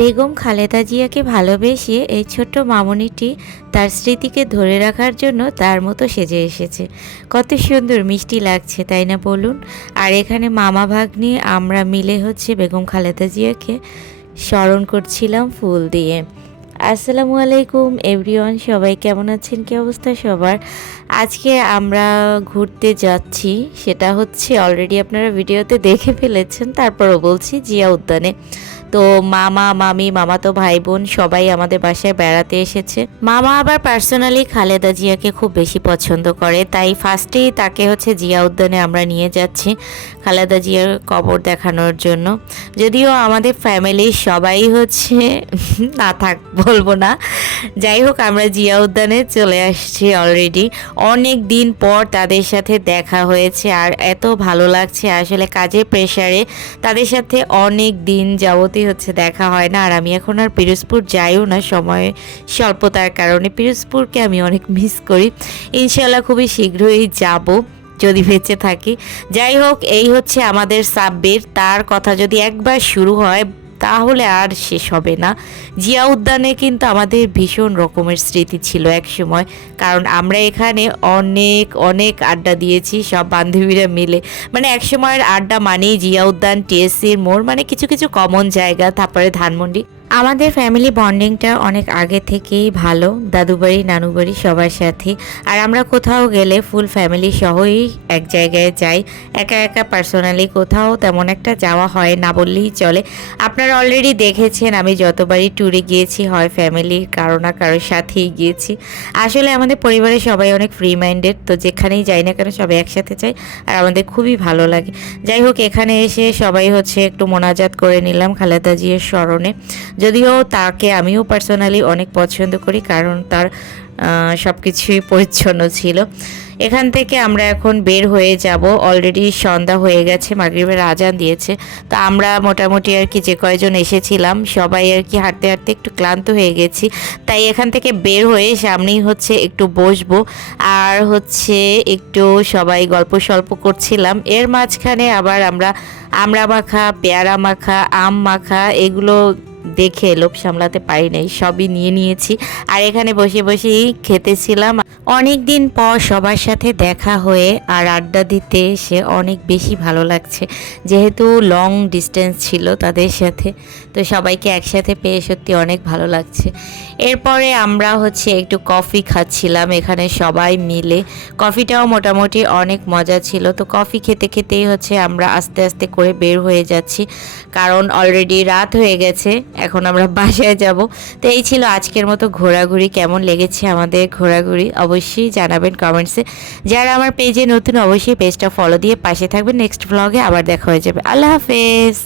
বেগম খালেদা জিয়াকে ভালোবেসে এই ছোট্ট মামুনিটি তার স্মৃতিকে ধরে রাখার জন্য তার মতো সেজে এসেছে। কত সুন্দর মিষ্টি লাগছে, তাই না বলুন? আর এখানে মামা ভাগ্নি আমরা মিলে বেগম খালেদা জিয়াকে স্মরণ করছিলাম ফুল দিয়ে। আসসালামু আলাইকুম এভরিওয়ান, সবাই কেমন আছেন? কি অবস্থা সবার? আজকে আমরা ঘুরতে যাচ্ছি, সেটা অলরেডি আপনারা ভিডিওতে দেখে ফেলেছেন, তারপরও বলছি জিয়া উদ্যানে। তো মামা মামি মামাতো ভাই বোন সবাই আমাদের বাসায় বেড়াতে এসেছে। মামা আবার পার্সোনালি খালেদা জিয়াকে খুব বেশি পছন্দ করে, তাই ফার্স্টেই তাকে জিয়া উদ্যানে আমরা নিয়ে যাচ্ছি খালেদা জিয়ার কবর দেখানোর জন্য। যদিও আমাদের ফ্যামিলির সবাই না থাক বলবো না, যাই হোক আমরা জিয়া উদ্যানে চলে আসছি অলরেডি। অনেক দিন পর তাদের সাথে দেখা হয়েছে আর এত ভালো লাগছে, আসলে কাজের প্রেশারে তাদের সাথে অনেক দিন যাবতই দেখা হয় না। আর আমি এখন আর পিরোজপুর যাইও না, সময় স্বল্পতার কারণে। পিরোজপুরকে আমি অনেক মিস করি। ইনশাল্লাহ খুবই শীঘ্রই যাব যদি বেঁচে থাকি। যাই হোক, এই আমাদের সাব্বির, তার কথা যদি একবার শুরু হয় তাহলে আর শেষ হবে না। জিয়া উদ্যানে কিন্তু আমাদের ভীষণ রকমের স্মৃতি ছিল এক সময়, কারণ আমরা এখানে অনেক অনেক আড্ডা দিয়েছি সব বান্ধবীরা মিলে। মানে এক সময়ের আড্ডা মানেই জিয়া উদ্যান, টিএসসির মোড়, মানে কিছু কিছু কমন জায়গা, তারপরে ধানমন্ডি। আমাদের ফ্যামিলি বন্ডিংটা অনেক আগে থেকেই ভালো, দাদুবাড়ি নানুবাড়ি সবার সাথে। আর আমরা কোথাও গেলে ফুল ফ্যামিলি সহই এক জায়গায় যাই, একা একা পার্সোনালি কোথাও তেমন একটা যাওয়া হয় না বললেই চলে। আপনারা অলরেডি দেখেছেন আমি যতবারই ট্যুরে গিয়েছি হয় ফ্যামিলির কারো না কারোর সাথেই গিয়েছি। আসলে আমাদের পরিবারের সবাই অনেক ফ্রি মাইন্ডেড, তো যেখানেই যাই না কেন সবাই একসাথে যাই আর আমাদের খুবই ভালো লাগে। যাই হোক, এখানে এসে সবাই একটু মোনাজাত করে নিলাম খালেদা জিয়ার স্মরণে। যদিও তাকে আমিও পার্সোনালি অনেক পছন্দ করি, কারণ তার সব কিছুই পরিচ্ছন্ন ছিল। এখান থেকে আমরা এখন বের হয়ে যাব, অলরেডি সন্ধ্যা হয়ে গেছে, মাগরিবের আজান দিয়েছে। তো আমরা মোটামুটি যে কয়জন এসেছিলাম সবাই হাঁটতে হাঁটতে একটু ক্লান্ত হয়ে গেছি, তাই এখান থেকে বের হয়ে সামনেই একটু বসবো আর একটু সবাই গল্প সল্প করছিলাম। এর মাঝখানে আবার আমরা মাখা, পেয়ারা মাখা, আম মাখা এগুলো দেখে লোভ সামলাতে পারি নাই, সবই নিয়ে নিয়েছি। আর এখানে বসে বসেই খেতেছিলাম। অনেক দিন পর সবার সাথে দেখা হয়ে আর আড্ডা দিতে এসে অনেক বেশি ভালো লাগছে, যেহেতু লং ডিস্টেন্স ছিল তাদের সাথে, তো সবাইকে একসাথে পেয়ে সত্যি অনেক ভালো লাগছে। এরপরে আমরা একটু কফি খাচ্ছিলাম এখানে সবাই মিলে। কফিটাও মোটামুটি অনেক মজা ছিল। তো কফি খেতে খেতেই আমরা আস্তে আস্তে করে বের হয়ে যাচ্ছি, কারণ অলরেডি রাত হয়ে গেছে, এখন আমরা বাসায় যাব। তো এই ছিল আজকের মতো ঘোরাঘুরি। কেমন লেগেছে আমাদের ঘোরাঘুরি অবশ্যই জানাবেন কমেন্টসে। যারা আমার পেজে নতুন অবশ্যই পেজটা ফলো দিয়ে পাশে থাকবেন। নেক্সট ব্লগে আবার দেখা হয়ে যাবে। আল্লাহ হাফেজ।